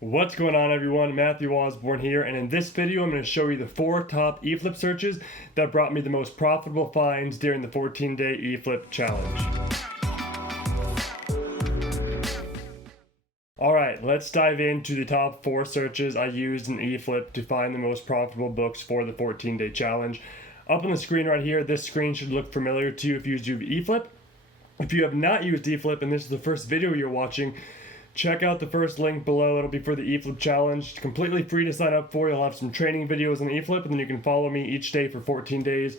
What's going on, everyone? Matthew Osborn here, and in this video I'm going to show you the 4 top eFLIP searches that brought me the most profitable finds during the 14-day eFLIP challenge. Alright, let's dive into the top 4 searches I used in eFLIP to find the most profitable books for the 14-day challenge. Up on the screen right here, this screen should look familiar to you if you use eFLIP. If you have not used eFLIP and this is the first video you're watching, check out the first link below. It'll be for the eFLIP challenge. It's completely free to sign up for. You'll have some training videos on eFLIP, and then you can follow me each day for 14 days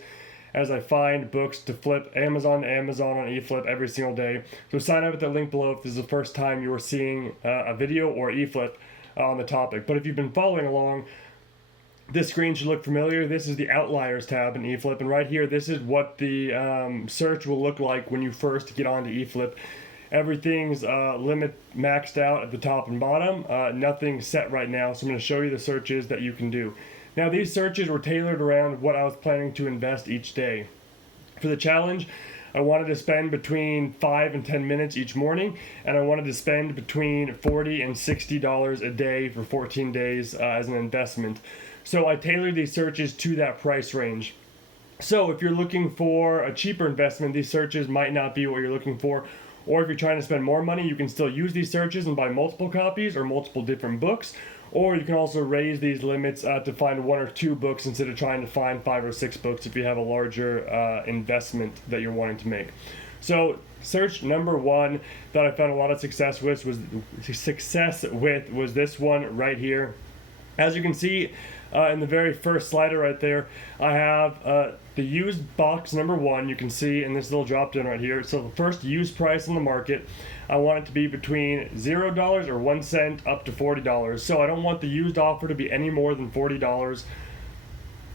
as I find books to flip Amazon to Amazon on eFLIP every single day. So sign up at the link below if this is the first time you are seeing a video or eFLIP on the topic. But if you've been following along, this screen should look familiar. This is the Outliers tab in eFLIP, and right here, this is what the search will look like when you first get onto eFLIP. Everything's limit maxed out at the top and bottom. Nothing's set right now, so I'm going to show you the searches that you can do. Now, these searches were tailored around what I was planning to invest each day. For the challenge, I wanted to spend between 5 and 10 minutes each morning, and I wanted to spend between $40 and $60 a day for 14 days as an investment. So I tailored these searches to that price range. So if you're looking for a cheaper investment, these searches might not be what you're looking for. Or if you're trying to spend more money, you can still use these searches and buy multiple copies or multiple different books. Or you can also raise these limits to find 1 or 2 books instead of trying to find 5 or 6 books if you have a larger investment that you're wanting to make. So search number 1 that I found a lot of success with was this one right here. As you can see in the very first slider right there, I have the used box number 1. You can see in this little drop down right here. So the first used price in the market, I want it to be between $0 or 1 cent up to $40. So I don't want the used offer to be any more than $40.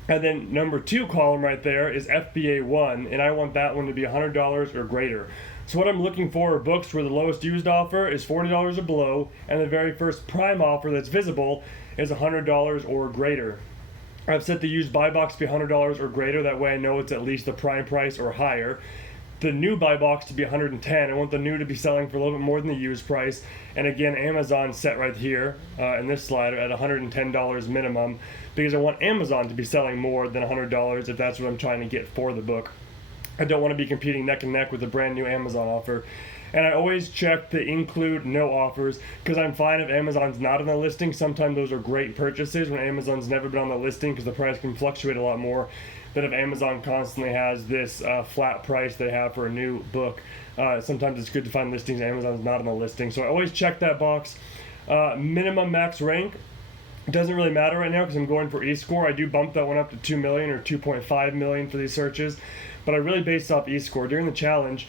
And then number 2 column right there is FBA 1, and I want that one to be $100 or greater. So what I'm looking for are books where the lowest used offer is $40 or below, and the very first prime offer that's visible is $100 or greater. I've set the used buy box to be $100 or greater. That way I know it's at least the prime price or higher. The new buy box to be $110. I want the new to be selling for a little bit more than the used price. And again, Amazon set right here in this slider at $110 minimum, because I want Amazon to be selling more than $100 if that's what I'm trying to get for the book. I don't want to be competing neck and neck with a brand new Amazon offer. And I always check the include no offers, because I'm fine if Amazon's not on the listing. Sometimes those are great purchases when Amazon's never been on the listing, because the price can fluctuate a lot more than if Amazon constantly has this flat price they have for a new book. Sometimes it's good to find listings Amazon's not on the listing. So I always check that box. Minimum max rank doesn't really matter right now because I'm going for eScore. I do bump that one up to 2 million or 2.5 million for these searches, but I really based off eScore. During the challenge,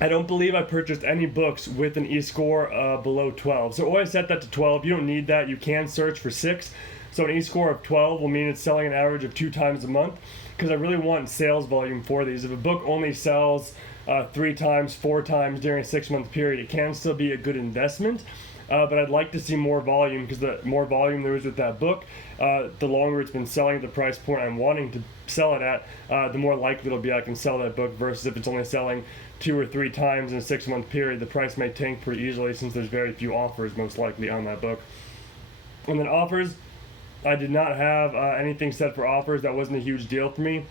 I don't believe I purchased any books with an eScore below 12. So always set that to 12. You don't need that. You can search for 6. So an eScore of 12 will mean it's selling an average of 2 times a month, because I really want sales volume for these. If a book only sells 3 times, 4 times during a 6-month period, it can still be a good investment. But I'd like to see more volume, because the more volume there is with that book, the longer it's been selling at the price point I'm wanting to sell it at, the more likely it'll be I can sell that book, versus if it's only selling 2 or 3 times in a 6-month period, the price may tank pretty easily since there's very few offers most likely on that book. And then offers, I did not have anything set for offers. That wasn't a huge deal for me.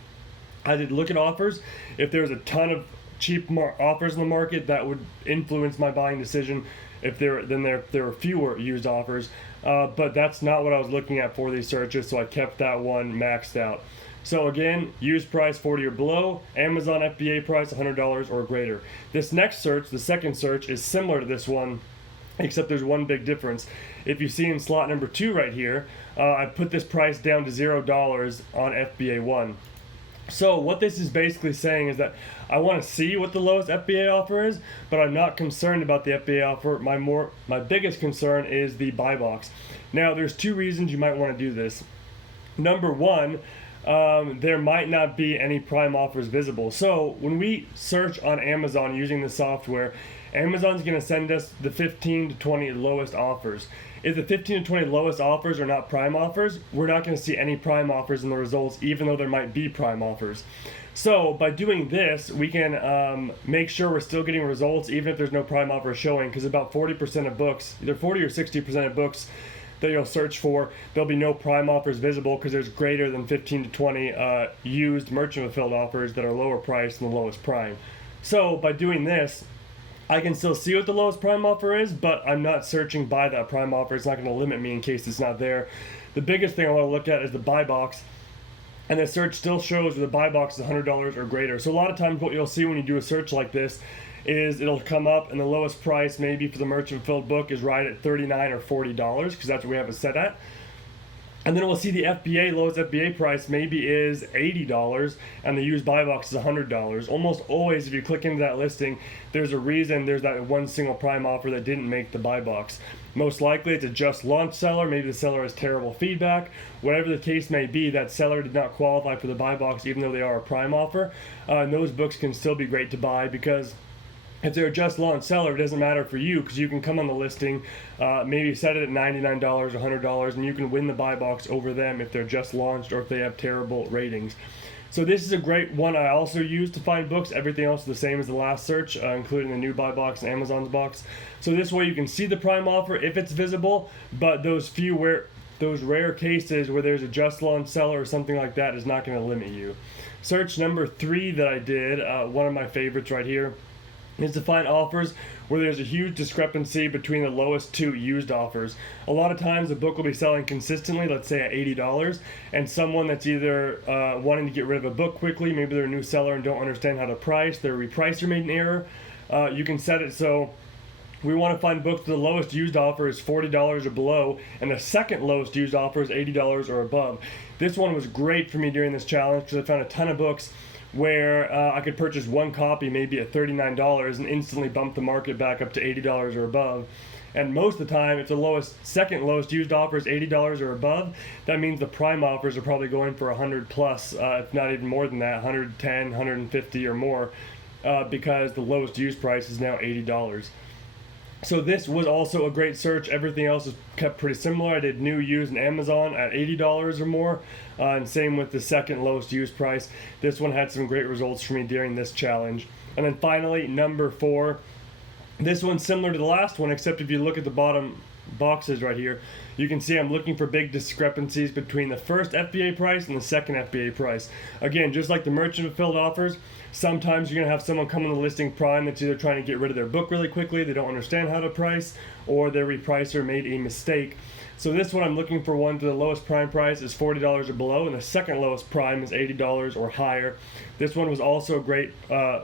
I did look at offers. If there was a ton of cheap offers in the market, that would influence my buying decision. If there were fewer used offers, but that's not what I was looking at for these searches, so I kept that one maxed out. So again, used price 40 or below, Amazon FBA price $100 or greater. This next search, the second search, is similar to this one, except there's one big difference. If you see in slot number 2 right here, I put this price down to $0 on FBA 1. So what this is basically saying is that I want to see what the lowest FBA offer is, but I'm not concerned about the FBA offer. My biggest concern is the buy box. Now, there's 2 reasons you might want to do this. Number 1, there might not be any prime offers visible. So when we search on Amazon using the software, Amazon's going to send us the 15 to 20 lowest offers. If the 15 to 20 lowest offers are not prime offers, we're not going to see any prime offers in the results, even though there might be prime offers. So by doing this, we can make sure we're still getting results even if there's no prime offer showing, because about 40% of books, either 40 or 60% of books that you'll search for, there'll be no prime offers visible because there's greater than 15 to 20 used merchant fulfilled offers that are lower priced than the lowest prime. So by doing this, I can still see what the lowest prime offer is, but I'm not searching by that prime offer. It's not going to limit me in case it's not there. The biggest thing I want to look at is the buy box. And the search still shows that the buy box is $100 or greater. So a lot of times what you'll see when you do a search like this is it'll come up and the lowest price maybe for the merchant filled book is right at $39 or $40 because that's what we have it set at. And then we'll see the FBA, lowest FBA price maybe is $80 and the used buy box is $100. Almost always if you click into that listing, there's a reason there's that one single prime offer that didn't make the buy box. Most likely it's a just launched seller, maybe the seller has terrible feedback. Whatever the case may be, that seller did not qualify for the buy box even though they are a prime offer. And those books can still be great to buy because if they're a just launched seller, it doesn't matter for you because you can come on the listing, maybe set it at $99 or $100 and you can win the buy box over them if they're just launched or if they have terrible ratings. So this is a great one I also use to find books. Everything else is the same as the last search, including the new buy box and Amazon's box. So this way you can see the prime offer if it's visible, but those rare cases where there's a just launched seller or something like that is not going to limit you. Search number 3 that I did, one of my favorites right here, is to find offers where there's a huge discrepancy between the lowest 2 used offers. A lot of times the book will be selling consistently, let's say at $80, and someone that's either wanting to get rid of a book quickly, maybe they're a new seller and don't understand how to price, their repricer made an error, you can set it so we want to find books where the lowest used offer is $40 or below, and the second lowest used offer is $80 or above. This one was great for me during this challenge because I found a ton of books where I could purchase one copy maybe at $39 and instantly bump the market back up to $80 or above. And most of the time, if the second lowest used offer is $80 or above, that means the prime offers are probably going for 100 plus, if not even more than that, 110, 150 or more, because the lowest used price is now $80. So this was also a great search. Everything else is kept pretty similar. I did new, used, and Amazon at $80 or more, and same with the second lowest used price. This one had some great results for me during this challenge. And then finally, number 4. This one's similar to the last one, except if you look at the bottom boxes right here, you can see I'm looking for big discrepancies between the first FBA price and the second FBA price. Again, just like the merchant fulfilled offers, sometimes you're going to have someone come on the listing prime that's either trying to get rid of their book really quickly, they don't understand how to price, or their repricer made a mistake. So this one I'm looking for one to the lowest prime price is $40 or below, and the second lowest prime is $80 or higher. This one was also a great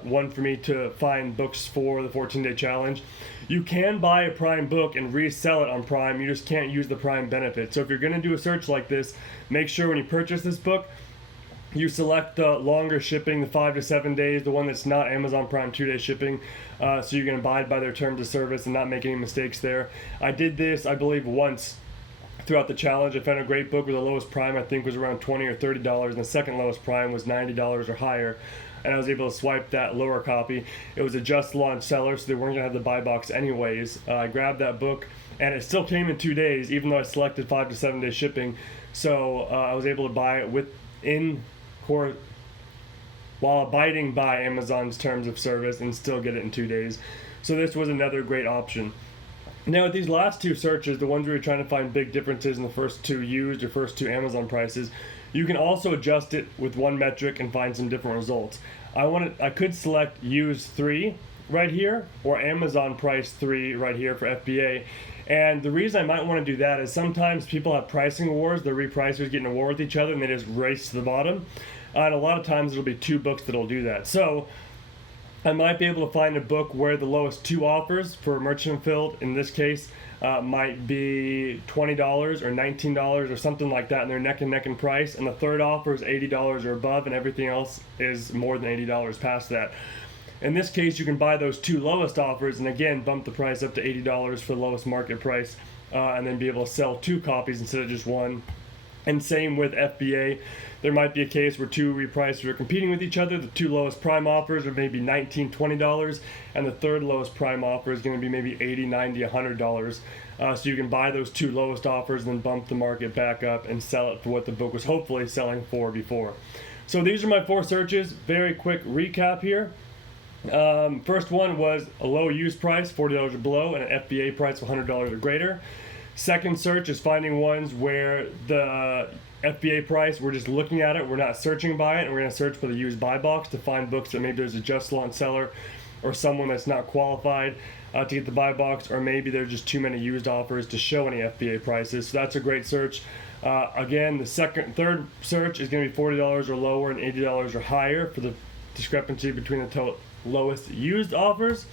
one for me to find books for the 14-day challenge. You can buy a prime book and resell it on prime, you just can't use the prime benefit. So if you're going to do a search like this, make sure when you purchase this book, you select the longer shipping, the 5 to 7 days, the one that's not Amazon Prime 2-day shipping, so you can abide by their terms of service and not make any mistakes there. I did this, I believe, once throughout the challenge. I found a great book with the lowest prime, I think was around $20 or $30, and the second lowest prime was $90 or higher. And I was able to swipe that lower copy. It was a just launched seller, so they weren't going to have the buy box anyways. I grabbed that book, and it still came in 2 days, even though I selected 5 to 7 day shipping. So I was able to buy it while abiding by Amazon's terms of service and still get it in 2 days. So this was another great option. Now with these last 2 searches, the ones where you're trying to find big differences in the first 2 used or first 2 Amazon prices, you can also adjust it with one metric and find some different results. I could select use 3 right here or Amazon price 3 right here for FBA. And the reason I might want to do that is sometimes people have pricing wars, the repricers get in a war with each other and they just race to the bottom. And a lot of times it'll be 2 books that'll do that. So I might be able to find a book where the lowest 2 offers for merchant filled, in this case, might be $20 or $19 or something like that, and they're neck and neck in price, and the third offer is $80 or above, and everything else is more than $80 past that. In this case, you can buy those 2 lowest offers and again bump the price up to $80 for the lowest market price, and then be able to sell 2 copies instead of just 1. And same with FBA. There might be a case where 2 repricers are competing with each other. The 2 lowest prime offers are maybe $19, $20, and the third lowest prime offer is going to be maybe $80, $90, $100. So you can buy those 2 lowest offers and then bump the market back up and sell it for what the book was hopefully selling for before. So these are my 4 searches. Very quick recap here. First one was a low use price, $40 or below, and an FBA price of $100 or greater. Second search is finding ones where the FBA price, we're just looking at it, we're not searching by it, and we're going to search for the used buy box to find books that maybe there's a just launch seller or someone that's not qualified to get the buy box, or maybe there's just too many used offers to show any FBA prices. So that's a great search. Again, the third search is going to be $40 or lower and $80 or higher for the discrepancy between the lowest used offers.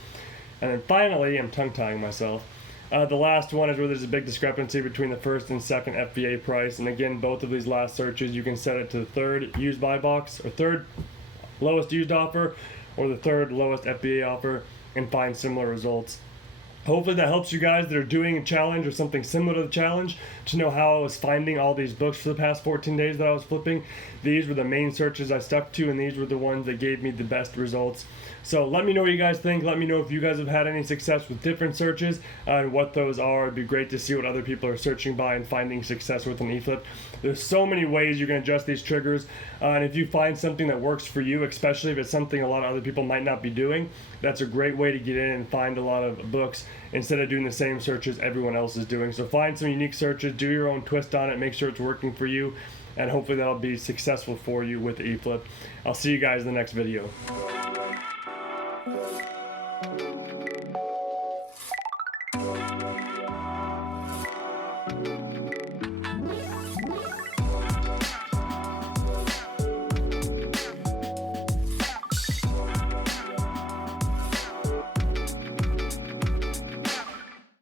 And then finally, I'm tongue-tying myself, the last one is where there's a big discrepancy between the first and second FBA price. And again, both of these last searches, you can set it to the third used buy box, or third lowest used offer, or the third lowest FBA offer, and find similar results. Hopefully that helps you guys that are doing a challenge or something similar to the challenge to know how I was finding all these books for the past 14 days that I was flipping. These were the main searches I stuck to, and these were the ones that gave me the best results. So let me know what you guys think. Let me know if you guys have had any success with different searches and what those are. It'd be great to see what other people are searching by and finding success with an eFLIP. There's so many ways you can adjust these triggers, and if you find something that works for you, especially if it's something a lot of other people might not be doing, that's a great way to get in and find a lot of books instead of doing the same searches everyone else is doing. So find some unique searches, do your own twist on it, make sure it's working for you, and hopefully that'll be successful for you with the eFLIP. I'll see you guys in the next video.